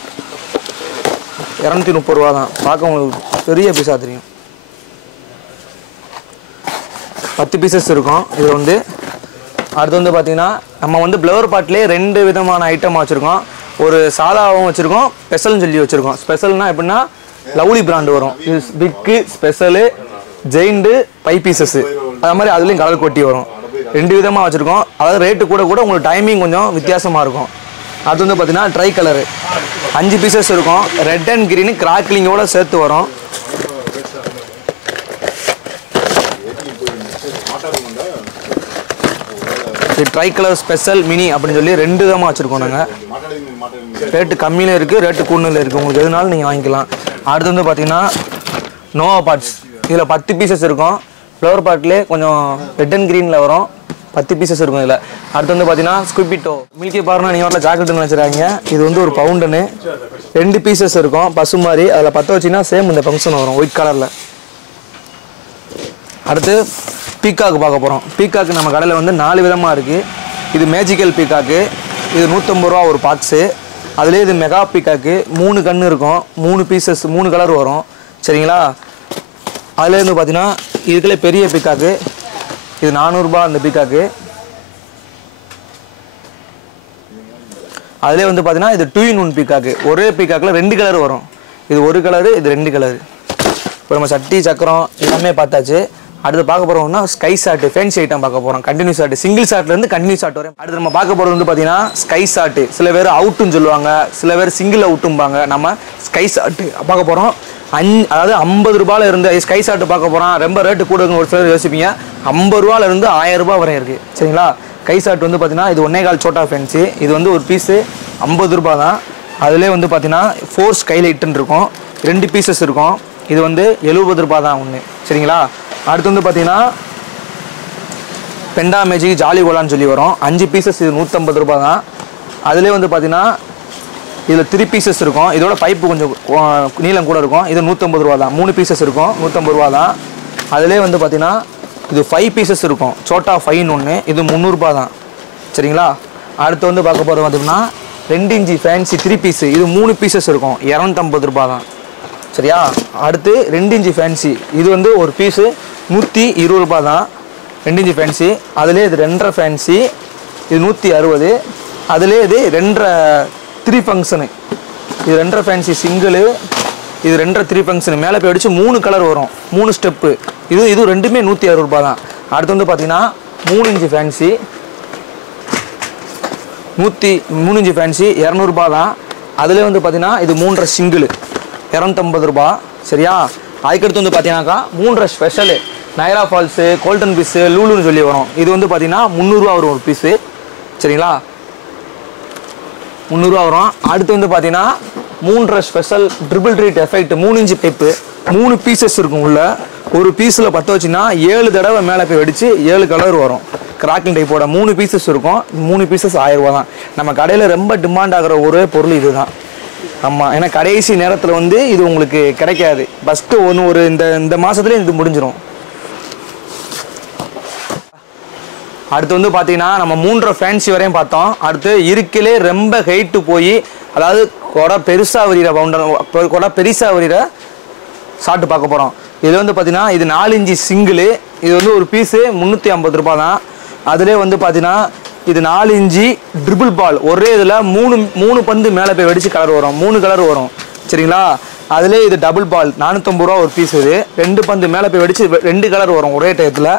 230 ரூபா தான். பார்க்க உங்களுக்கு பெரிய பீஸாக தெரியும். 10 பீசஸ் இருக்கும் இது வந்து. அடுத்து வந்து பார்த்தீங்கன்னா நம்ம வந்து ஃப்ளவர் பாட்லேயே 2 விதமான ஐட்டம் வச்சுருக்கோம். ஒரு சாதாவும் வச்சுருக்கோம், ஸ்பெஷல்னு சொல்லி வச்சுருக்கோம். ஸ்பெஷல்னால் எப்படின்னா லவ்லி பிராண்ட் வரும். இது பிக்கு ஸ்பெஷலு ஜெயிண்டு 5 பீசஸ். அது மாதிரி அதுலேயும் கலர் கொட்டி வரும். 2 விதமாக வச்சுருக்கோம். அதாவது ரேட்டு கூட உங்களுக்கு டைமிங் கொஞ்சம் வித்தியாசமாக இருக்கும். அது வந்து பார்த்தீங்கன்னா ட்ரை கலரு 5 பீசஸ் இருக்கும். ரெட் அண்ட் க்ரீனு கிராக்லிங்கோட சேர்த்து வரும். இது ட்ரை கலர் ஸ்பெஷல் மினி அப்படின்னு சொல்லி 2 விதமாக வச்சுருக்கோம் நாங்கள். ரேட்டு கம்மியில் இருக்குது, ரேட்டு கூடுதலில் இருக்குது. உங்களுக்கு எதுனாலும் நீங்கள் வாங்கிக்கலாம். அடுத்து வந்து பார்த்தீங்கன்னா நோவா பாட்ஸ். இதில் 10 பீசஸ் இருக்கும். ஃப்ளவர் பாட்லேயே கொஞ்சம் ரெட் அண்ட் க்ரீனில் வரும். 10 பீசஸ் இருக்கும் இதில். அடுத்து வந்து பார்த்தீங்கன்னா ஸ்குபிட்டோ மில்கி பார்னா நீங்கள் வரல சாக்லேட்டுன்னு வச்சுருக்காங்க. இது வந்து ஒரு பவுண்டுன்னு 2 பீசஸ் இருக்கும் பசு மாதிரி. அதில் 10 வச்சிங்கன்னா சேம் இந்த ஃபங்க்ஷன் வரும் ஒயிட் கலரில். அடுத்து பீக்காக்கு பார்க்க போகிறோம். பீக்காக்கு நம்ம கடையில் வந்து 4 விதமாக இருக்குது. இது மேஜிக்கல் பீக்காக்கு. இது 150 ரூபா ஒரு பாக்ஸு. அதுலேயே இது மெகா பீக்காக்கு 3 கன்று இருக்கும். 3 பீசஸ் 3 கலர் வரும். சரிங்களா? அதுலேருந்து பார்த்தீங்கன்னா இதுக்குள்ளே பெரிய பீக்காக்கு. இது 400 ரூபா அந்த பீக்காக்கு. அதிலே வந்து பார்த்தீங்கன்னா இது 2 in 1 பீக்காக்கு. ஒரே பீக்காக்கில் 2 கலர் வரும். இது ஒரு கலரு, இது 2 கலரு. இப்போ நம்ம சட்டி சக்கரம் எல்லாமே பார்த்தாச்சு. அடுத்து பார்க்க போகிறோம்னா ஸ்கை ஷாட்டு ஃபேன்சி ஐட்டம் பார்க்க போகிறோம். கண்டினியூ ஷாட்டு சிங்கிள் ஷாட்லேருந்து கண்டினியூ ஷாட் வரும். அடுத்து நம்ம பார்க்க போகிறது வந்து பார்த்தீங்கன்னா ஸ்கை ஷாட்டு. சில பேர் அவுட்டுன்னு சொல்லுவாங்க, சில பேர் சிங்கிள் அவுட்டும்பாங்க. நம்ம ஸ்கை ஷாட்டு பார்க்க போகிறோம். அதாவது 50 ரூபாயில் இருந்து ஸ்கை ஷாட்டு பார்க்க போகிறோம். ரொம்ப ரேட்டு கூடங்க ஒரு சிலர் யோசிப்பீங்க. 50 ரூபாயிலிருந்து 1000 ரூபா வரை இருக்குது. சரிங்களா? ஸ்கை ஷாட் வந்து பார்த்தீங்கன்னா இது 1.25 சோட்டா ஃபேன்சி. இது வந்து ஒரு பீஸு 50 ரூபா தான். அதிலே வந்து பார்த்தீங்கன்னா 4 ஸ்கைலைட்டுன்னு இருக்கும். 2 பீசஸ் இருக்கும். இது வந்து 70 ரூபா தான் ஒன்று. சரிங்களா? அடுத்து வந்து பார்த்தீங்கன்னா பெண்டா மேஜிக் ஜாலி கோலான்னு சொல்லி வரும். 5 பீசஸ். இது 150 ரூபா தான். அதிலே வந்து பார்த்தீங்கன்னா இதில் 3 பீசஸ் இருக்கும். இதோட பைப்பு கொஞ்சம் நீளம் கூட இருக்கும். இது 150 ரூபா தான். 3 பீசஸ் இருக்கும். 150 ரூபா தான். அதிலே வந்து பார்த்தீங்கன்னா இது 5 பீசஸ் இருக்கும். சோட்டா 5ன்னு ஒன்று. இது 300 ரூபா தான். சரிங்களா? அடுத்து வந்து பார்க்க போகிறது பார்த்தீங்கன்னா 2 இன்ச்சு ஃபேன்சி 3 பீஸு. இது 3 பீசஸ் இருக்கும். 250 ரூபா தான். சரியா? அடுத்து 2 இன்ச்சு ஃபேன்சி. இது வந்து ஒரு பீஸு 120 ரூபா தான். 2 இன்ச்சு ஃபேன்சி. அதிலே இது 2.5 ஃபேன்சி. இது 160. அதிலே இது 3 ஃபங்க்ஷனு. இது 2.5 ஃபேன்சி சிங்கிளு. இது 2.5 ஃபங்க்ஷனு. மேலே போய் அடிச்சு 3 கலர் வரும். 3 ஸ்டெப்பு. இது ரெண்டுமே 160 ரூபா தான். அடுத்து வந்து பார்த்தீங்கன்னா 3 இன்ச்சு ஃபேன்சி. 3 இன்ச்சு ஃபேன்சி 200 ரூபா தான். அதிலே வந்து பார்த்தீங்கன்னா இது 3.5 சிங்கிளு 250 ரூபா. சரியா? அதுக்கடுத்து வந்து பார்த்தீங்கன்னாக்கா 3.5 special Nayara falls golden piece லூலுன்னு சொல்லி வரும். இது வந்து பார்த்தீங்கன்னா 300 ரூபா வரும் ஒரு பீஸு. சரிங்களா? 300 ரூபா வரும். அடுத்து வந்து பார்த்தீங்கன்னா 3.5 special triple treat effect 3 inch pipe 3 pieces இருக்கும். உள்ள ஒரு பீஸில் 10 வச்சுன்னா 7 தடவை மேலே போய் வெடிச்சு 7 கலர் வரும். கிராக்கிங் டைப்போட 3 பீசஸ் இருக்கும். 3 பீசஸ் 1000 ரூபா தான். நம்ம கடையில் ரொம்ப டிமாண்ட் ஆகிற ஒரே பொருள் இது தான். ஆமாம், ஏன்னா கடைசி நேரத்தில் வந்து இது உங்களுக்கு கிடைக்காது. ஃபஸ்ட்டு ஒரு இந்த மாதத்துலேயே இது முடிஞ்சிடும். அடுத்து வந்து பார்த்தீங்கன்னா நம்ம 3.5 ஃபேன்சி வரையும் பார்த்தோம். அடுத்து இருக்கிலே ரொம்ப ஹைட்டு போய் அதாவது கொடை பெருசாக வரிகிற பவுண்டர் கொடை பெருசாக வரிகிற ஷாட்டு பார்க்க போகிறோம். இதில் வந்து பார்த்தீங்கன்னா இது 4 இன்ச்சு சிங்கிளு. இது வந்து ஒரு பீஸு 350 ரூபா தான். அதிலே வந்து பார்த்தீங்கன்னா இது 4 இன்ச்சு ட்ரிபிள் பால். ஒரே இதில் 3 பந்து மேலே போய் வெடிச்சு கலர் வரும். 3 கலர் வரும். சரிங்களா? அதிலே இது டபுள் பால் 450 ரூபா ஒரு பீஸ். இது 2 பந்து மேலே போய் வெடிச்சு 2 கலர் வரும் ஒரே டயத்தில்.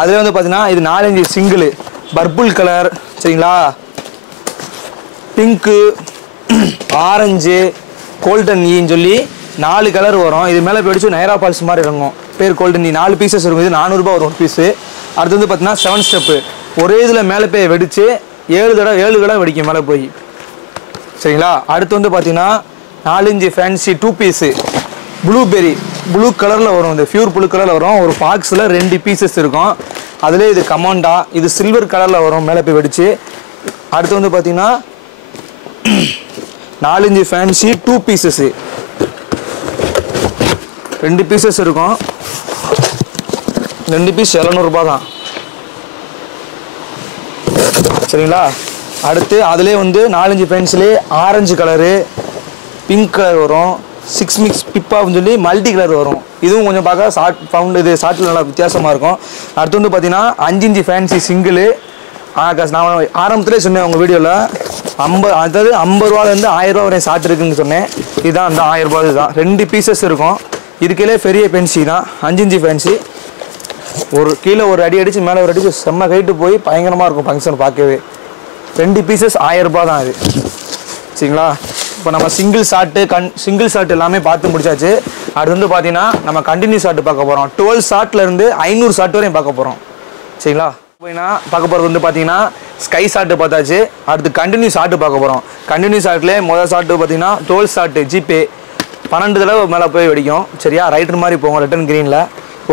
அதில் வந்து பார்த்தீங்கன்னா இது 4 இன்ச்சு சிங்கிளு பர்பிள் கலர். சரிங்களா? பிங்க்கு ஆரஞ்சு கோல்டன் ஈன்னு சொல்லி 4 கலர் வரும். இது மேலே போய் வெடிச்சு நயரா ஃபால்ஸ் மாதிரி இறங்கும். பேர் கோல்டன் ஈ. 4 பீசஸ் இருக்கும். இது 400 ரூபா வரும் ஒரு பீஸு. அடுத்து வந்து பார்த்தீங்கன்னா 7 ஸ்டெப்பு ஒரே இதில் மேலே போய் வெடிச்சு 7 தடவை வெடிக்கும் மேலே போய். சரிங்களா? அடுத்து வந்து பார்த்தீங்கன்னா 4 inch fancy 2 piece blueberry blue கலரில் வரும். இந்த பியூர் ப்ளூ கலரில் வரும். ஒரு பாக்ஸில் 2 பீசஸ் இருக்கும். அதிலே இது கமாண்டா. இது சில்வர் கலரில் வரும் மேலே போய் வெடிச்சு. அடுத்து வந்து பார்த்தீங்கன்னா 4 இன்ச்சு ஃபேன்சி 2 பீசஸ்ஸு 2 பீசஸ் இருக்கும். 2 பீஸ் 700 ரூபா தான். சரிங்களா? அடுத்து அதிலே வந்து 4 inch pencil orange colour pink colour வரும். 6 மிக்ஸ் பிப்பான்னு சொல்லி மல்டி கலர் வரும். இதுவும் கொஞ்சம் பார்க்க ஷார்ட் ஃபவுண்ட் இது ஷார்ட்டில் நல்லா வித்தியாசமாக இருக்கும். அடுத்து வந்து பார்த்தீங்கன்னா 5 இன்ச்சு ஃபேன்சி சிங்கிளு. நான் ஆரம்பத்திலே சொன்னேன் உங்கள் வீடியோவில் அதாவது 50 ரூபாலேருந்து 1000 ரூபா வரை ஷார்ட் இருக்குன்னு சொன்னேன். இதுதான் அந்த 1000 ரூபா இதுதான். 2 பீசஸ் இருக்கும். இதுக்கே பெரிய பென்சி தான் 5 இன்ச்சு ஃபேன்சி. ஒரு கீழே ஒரு அடி அடித்து மேலே ஒரு அடிச்சு செம்ம கைட்டு போய் பயங்கரமாக இருக்கும் ஃபங்க்ஷன் பார்க்கவே. 2 பீசஸ் 1000 ரூபா தான் அது. சரிங்களா? இப்போ நம்ம சிங்கிள் ஷாட் எல்லாமே பார்த்து முடிச்சாச்சு. அது வந்து பார்த்தீங்கன்னா நம்ம கண்டினியூ ஷாட் பார்க்க போகிறோம். 12 ஷாட்லேருந்து 500 ஷாட் வரையும் பார்க்க போகிறோம். சரிங்களா? போய்னா பார்க்க போகிறது வந்து பார்த்தீங்கன்னா ஸ்கை ஷாட்டு பார்த்தாச்சு. அடுத்து கண்டினியூ ஷாட்டு பார்க்க போகிறோம். கண்டினியூ ஷாட்லேயே முதல் ஷாட்டு பார்த்தீங்கன்னா 12 ஷாட்டு ஜிபே 12 தடவை மேலே போய் வெடிக்கும். சரியா? ரைட்டர் மாதிரி போகும் ரிட்டன் க்ரீனில்.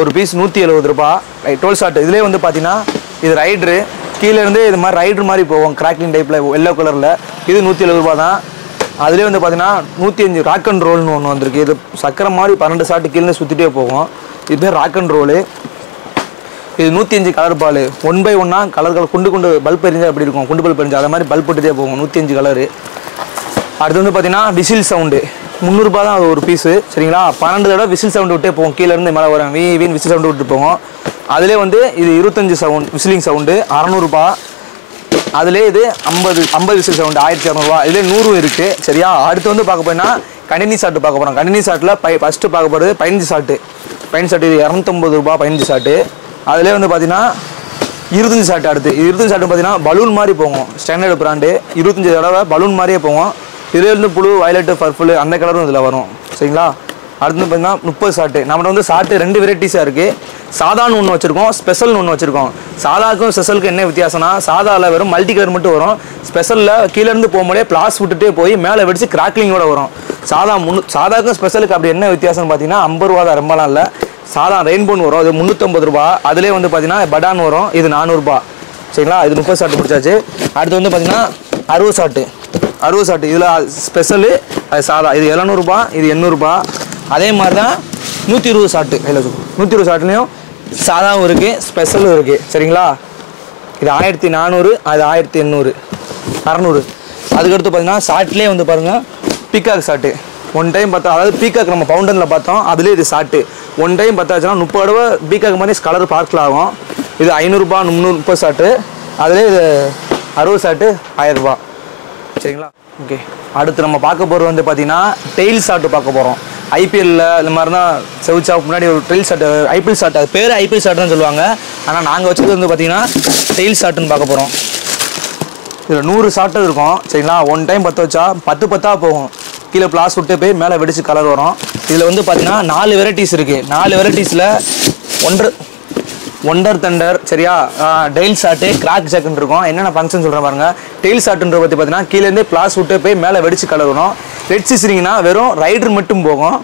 ஒரு பீஸ் 170 ரூபா. 12 ஷாட்டு இதுலேயே வந்து பார்த்தீங்கன்னா இது ரைட்ரு கீழேருந்து இது மாதிரி ரைட்ரு மாதிரி போகும் கிராக்லிங் டைப்பில் எல்லோ கலரில். இது 170 ரூபா தான். அதுலேயே வந்து பார்த்தீங்கன்னா 105 ராக் அண்ட் ரோல்னு ஒன்று வந்திருக்கு. இது சக்கரை மாதிரி 12 ஷாட்டு கீழே சுற்றிட்டே போகும். இது பேர் ராக் அண்ட் ரோலு. இது 105 கலர் பால் 1 by 1 கலர்கள் குண்டு பல்ப் எரிஞ்சால் எப்படி இருக்கும், குண்டு பல்ப் எரிஞ்சா அதை மாதிரி பல்ப் போட்டுட்டே போகும். 105 கலரு. அடுத்து வந்து பார்த்தீங்கன்னா விசில் சவுண்டு 300 ரூபா தான் அது ஒரு பீஸு. சரிங்களா? 12 தடவை விசில் சவுண்டு விட்டே போகும். கீழேருந்து மேலே வரும் வீன் விசில் சவுண்டு விட்டு போகும். அதிலே வந்து இது 25 சவுண்ட் விசிலிங் சவுண்டு 600 ரூபா. அதுலேயே இது 50 விசில் சவுண்டு 1200 ரூபா. இதுலேயே 100 இருக்குது. சரியா? அடுத்து வந்து பார்க்க போனால் கண்டினியூ ஷாட்டு பார்க்க போகிறோம். கண்டினியூ ஷாட்டில் ஃபஸ்ட்டு பார்க்க போகிறது 15 ஷாட்டு. 15 ஷாட்டு இது 250 ரூபா 15 ஷாட்டு. அதிலே வந்து பார்த்தீங்கன்னா 25 ஷாட்டு. அடுத்து 25 ஷாட்டு பார்த்தீங்கன்னா பலூன் மாதிரி போகும். ஸ்டாண்டர்டு பிராண்டு 25 தடவை பலூன் மாதிரியே போகும். இதில் இருந்து புளு வயலட்டு பர்பிள் அந்த கலரும் இதில் வரும். சரிங்களா? அடுத்து பார்த்தீங்கன்னா 30 ஷாட்டு. நம்மகிட்ட வந்து ஷாட்டு 2 வெரைட்டிஸாக இருக்குது. சாதான்னு ஒன்று வச்சுருக்கோம், ஸ்பெஷல்னு ஒன்று வச்சுருக்கோம். சாதாக்கும் ஸ்பெஷலுக்கு என்ன வித்தியாசம்னா சாதாவில் வெறும் மல்டி கலர் மட்டும் வரும். ஸ்பெஷலில் கீழேருந்து போகும்போதே பிளாஸ் விட்டுட்டே போய் மேலே வெடிச்சு கிராக்லிங்கோட வரும். சாதாக்கும் ஸ்பெஷலுக்கு அப்படி என்ன வித்தியாசம்னு பார்த்தீங்கன்னா 50 ரூபா தான், ரொம்பலாம் இல்லை. சாதா ரெயின்போன் வரும், அது 350 ரூபா. அதிலே வந்து பார்த்தீங்கன்னா படான் வரும், இது 400 ரூபா. சரிங்களா? இது 30 ஷாட்டு பிடிச்சாச்சு. அடுத்து வந்து பார்த்தீங்கன்னா 60 ஷாட்டு. 60 ஷாட்டு இதில் ஸ்பெஷலு, அது சாதா. இது 700 ரூபா, இது 800 ரூபா. அதே மாதிரி தான் 120 ஷாட்டு. 120 ஷாட்லேயும் சாதாவும் இருக்குது, ஸ்பெஷலும் இருக்குது. சரிங்களா? இது 1400, அது 1800, 600. அதுக்கடுத்து பார்த்தீங்கன்னா ஷாட்லேயே வந்து பாருங்கள் பீகாக் ஷாட்டு. 1 டைம் பார்த்தா, அதாவது பீகாக் நம்ம பவுண்டனில் பார்த்தோம், அதுலேயே இது ஷாட்டு. 1 டைம் பார்த்தாச்சுன்னா 30 தடவை பீகாக் மாதிரி கலர் பார்க்கல ஆகும். இது 500 ரூபா 330 ஷாட்டு. அதுலேயே இது 60 ஷாட்டு 1000 ரூபா. சரிங்களா? ஓகே. அடுத்து நம்ம பார்க்க போகிறது வந்து பார்த்தீங்கன்னா டெயில் ஷாட்டு பார்க்க போகிறோம். ஐபிஎல்லில் இந்த மாதிரி தான் செவிச்சா முன்னாடி ஒரு டெயில் ஷாட்டு, ஐபிஎல் ஷாட், அது பேர் ஐபிஎல் ஷாட் தான் சொல்லுவாங்க. ஆனால் நாங்கள் வச்சது வந்து பார்த்தீங்கன்னா டெயில் ஷாட்டுன்னு பார்க்க போகிறோம். இதில் 100 ஷாட்டு இருக்கும். சரிங்களா? 1 டைம் பற்ற வச்சா 10 போகும். கீழே பிளாஸ் விட்டு போய் மேலே வெடிச்சு கலர் வரும். இதில் வந்து பார்த்தீங்கன்னா 4 வெரைட்டிஸ் இருக்குது. 4 வெரைட்டிஸில் ஒண்டர் தண்டர், சரியா, டெயில் ஷாட்டு, கிராக் ஜாக்குன்னு இருக்கும். என்னென்ன ஃபங்க்ஷன் சொல்கிறேன் பாருங்க. டெயில் ஷாட்டுன்ற பற்றி பார்த்தீங்கன்னா கீழேருந்தே பிளாஸ் விட்டு போய் மேலே வெடிச்சு கலர் வரும். ரெட் சிஸ்ரிங்னா வெறும் ரைடர் மட்டும் போகும்.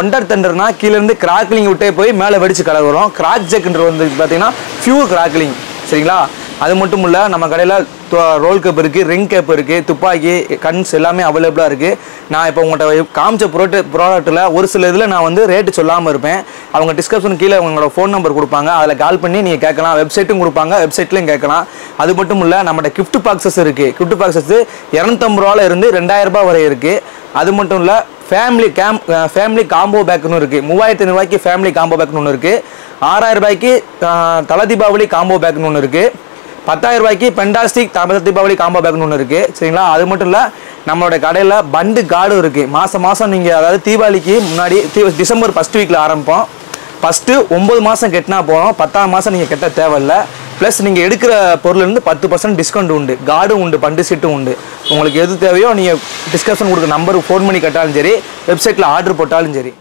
ஒண்டர் தண்டர்னா கீழேருந்து கிராக்லிங் விட்டே போய் மேலே வெடிச்சு கலர் வரும். கிராக் ஜாக்குன்ற வந்து பார்த்தீங்கன்னா பியூர் கிராக்லிங். சரிங்களா? அது மட்டும் இல்லை, நம்ம கடையில் ரோல் கேப் இருக்குது, ரிங் கேப் இருக்குது, துப்பாக்கி, கன்ஸ் எல்லாமே அவைலபிளாக இருக்குது. நான் இப்போ உங்கள்கிட்ட காமிச்ச ப்ராடக்ட்டில் ஒரு சில இதில் நான் வந்து ரேட்டு சொல்லாமல் இருப்பேன். அவங்க டிஸ்கிரிப்ஷன் கீழே அவங்களோட ஃபோன் நம்பர் கொடுப்பாங்க, அதில் கால் பண்ணி நீங்கள் கேட்கலாம். வெப்சைட்டும் கொடுப்பாங்க, வெப்சைட்லையும் கேட்கலாம். அது மட்டும் இல்லை, நம்மகிட்ட கிஃப்ட் பாக்ஸஸ் இருக்குது. கிஃப்ட் பாக்ஸஸ் 250 ரூபாயில் இருந்து 2000 ரூபாய் வரை இருக்குது. அது மட்டும் இல்லை, ஃபேமிலி காம்போ பேக்குன்னு இருக்குது. 3500 ரூபாய்க்கு ஃபேமிலி காம்போ பேக்னு ஒன்று இருக்குது. 6000 ரூபாய்க்கு தல தீபாவளி காம்போ பேக்னு ஒன்று இருக்குது. 10,000 ரூபாய்க்கு பெண்டாஸ்டிக் தல தீபாவளி காம்போ பேக்னு ஒன்று இருக்குது. சரிங்களா? அது மட்டும் இல்லை, நம்மளோட கடையில் பண்டு கார்டும் இருக்குது. மாதம் நீங்கள், அதாவது தீபாவளிக்கு முன்னாடி டிசம்பர் 1st வீக்கில் ஆரம்பிப்போம். ஃபஸ்ட்டு 9 மாதம் கட்டினா போகிறோம், 10ஆம் மாதம் நீங்கள் கட்ட தேவையில்லை. ப்ளஸ் நீங்கள் எடுக்கிற பொருள்லேருந்து 10% டிஸ்கவுண்ட் உண்டு, கார்டும் உண்டு, பண்டு சீட்டும் உண்டு. உங்களுக்கு எது தேவையோ நீங்கள் டிஸ்கஷன் கொடுக்குற நம்பருக்கு ஃபோன் பண்ணி கட்டாலும் சரி, வெப்சைட்டில் ஆர்டர் போட்டாலும் சரி.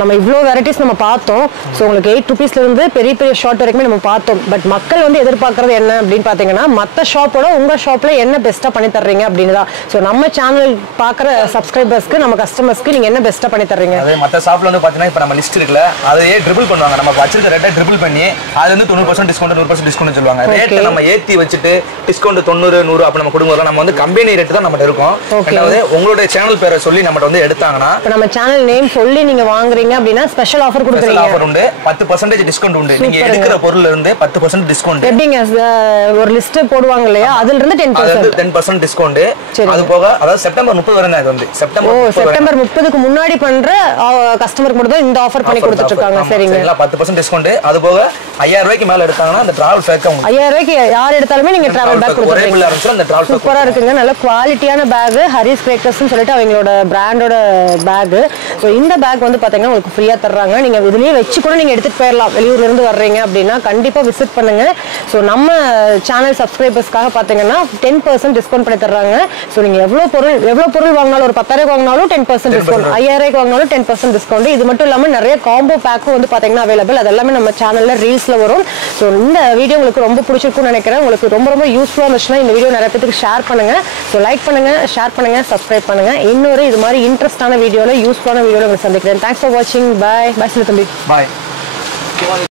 நம்ம இவ்வளோ வெரைட்டிஸ் நம்ம பார்த்தோம். ஸோ உங்களுக்கு 8 ருபீஸ்லேருந்து பெரிய பெரிய ஷார்ட் வரைக்குமே நம்ம பார்த்தோம். பட் மக்கள் வந்து எதிர்பார்க்குறது என்ன அப்படின்னு பார்த்தீங்கன்னா, மற்ற ஷாப்போட உங்கள் ஷாப்பில் என்ன பெஸ்ட்டாக பண்ணி தர்றீங்க அப்படின்னு தான். ஸோ நம்ம சேனல் பார்க்குற சப்ஸ்கிரைபர்ஸ்க்கு, நம்ம கஸ்டமர்ஸ்க்கு நீங்கள் என்ன பெஸ்ட்டாக பண்ணி தர்றீங்க? அதே மற்ற ஷாப்பில் வந்து பார்த்தீங்கன்னா இப்போ நம்ம லிஸ்ட் இருக்குல்ல, அதையே ட்ரிபிள் பண்ணுவாங்க. நம்ம வச்சிருக்க ரேட்டை ட்ரிபிள் பண்ணி அது வந்து 90% டிஸ்கவுண்ட், 100% டிஸ்கவுண்ட் சொல்லுவாங்க. ரேட்டை நம்ம ஏற்றி வச்சுட்டு டிஸ்கவுண்ட் 90, 100 அப்படி நம்ம கொடுக்கும்போது நம்ம வந்து கம்பெனி ரேட்டு தான் நம்மகிட்ட இருக்கும். அதாவது உங்களுடைய சேனல் பேரை சொல்லி நம்மகிட்ட வந்து எடுத்தாங்கன்னா, இப்போ நம்ம சேனல் நேம் சொல்லி நீங்கள் வாங்க வாங்குறீங்க அப்படின்னா ஸ்பெஷல் ஆஃபர் கொடுக்குறீங்க. ஆஃபர் உண்டு, 10% டிஸ்கவுண்ட் உண்டு. நீங்க எடுக்கிற பொருள்ல இருந்து 10% டிஸ்கவுண்ட். எப்படிங்க ஒரு லிஸ்ட் போடுவாங்க இல்லையா, அதுல இருந்து 10% டிஸ்கவுண்ட். அது போக அதாவது செப்டம்பர் 30 வரை இது வந்து செப்டம்பர் 30க்கு முன்னாடி பண்ற கஸ்டமருக்கு மட்டும் தான் இந்த ஆஃபர் பண்ணி கொடுத்துட்டு இருக்காங்க. சரிங்க, 10% டிஸ்கவுண்ட். அது போக 5000 ரூபாய்க்கு மேல எடுத்தாங்கன்னா அந்த டிராவல் பேக் 5000 ரூபாய்க்கு யார் எடுத்தாலுமே நீங்க டிராவல் பேக் கொடுத்துருக்கீங்க. சூப்பரா இருக்குங்க, நல்ல குவாலிட்டியான பேக். ஹரிஸ் கிரேக்கர்ஸ்னு சொல்லிட்டு அவங்களோட பிராண்டோட பேக். ஸோ இந்த பேக் வந்து பாத்தீங்கன்னா உங்களுக்கு ஃப்ரீயா தர்றாங்க. நீங்க இதுலயே வச்சு கூட நீங்க எடுத்துட்டு போயிடலாம். வெளியூர்ல இருந்து வர்றீங்க அப்படின்னா கண்டிப்பா விசிட் பண்ணுங்க. ஸோ நம்ம சேனல் சப்ஸ்கிரைபர்ஸ்க்காக பாத்தீங்கன்னா 10% டிஸ்கவுண்ட் பண்ணி தர்றாங்க. ஸோ நீங்க எவ்வளவு பொருள் வாங்கினாலும், ஒரு 10,000 வாங்கினாலும் 10% டிஸ்கவுண்ட், 5000 வாங்கினாலும் 10% டிஸ்கவுண்ட். இது மட்டும் இல்லாம நிறைய காம்போ பேக்கும் வந்து பாத்தீங்கன்னா அவைலபிள். அது எல்லாமே நம்ம சேனல்ல ரீல்ஸ்ல வரும். ஸோ இந்த வீடியோ உங்களுக்கு ரொம்ப பிடிச்சிருக்கும்னு நினைக்கிறேன். உங்களுக்கு ரொம்ப ரொம்ப யூஸ்ஃபுல்லா இருந்துச்சுன்னா இந்த வீடியோ நிறைய பேருக்கு ஷேர் பண்ணுங்க. ஸோ லைக் பண்ணுங்க, ஷேர் பண்ணுங்க, சப்ஸ்கிரைப் பண்ணுங்க. இன்னொரு இது மாதிரி இன்ட்ரெஸ்டான வீடியோல, யூஸ்ஃபுல்லான வீடியோல உங்களுக்கு சந்திக்கிறேன். தேங்க்ஸ் ஃபார் வாட்சிங். பாய். பாய் தம்பி. பாய்.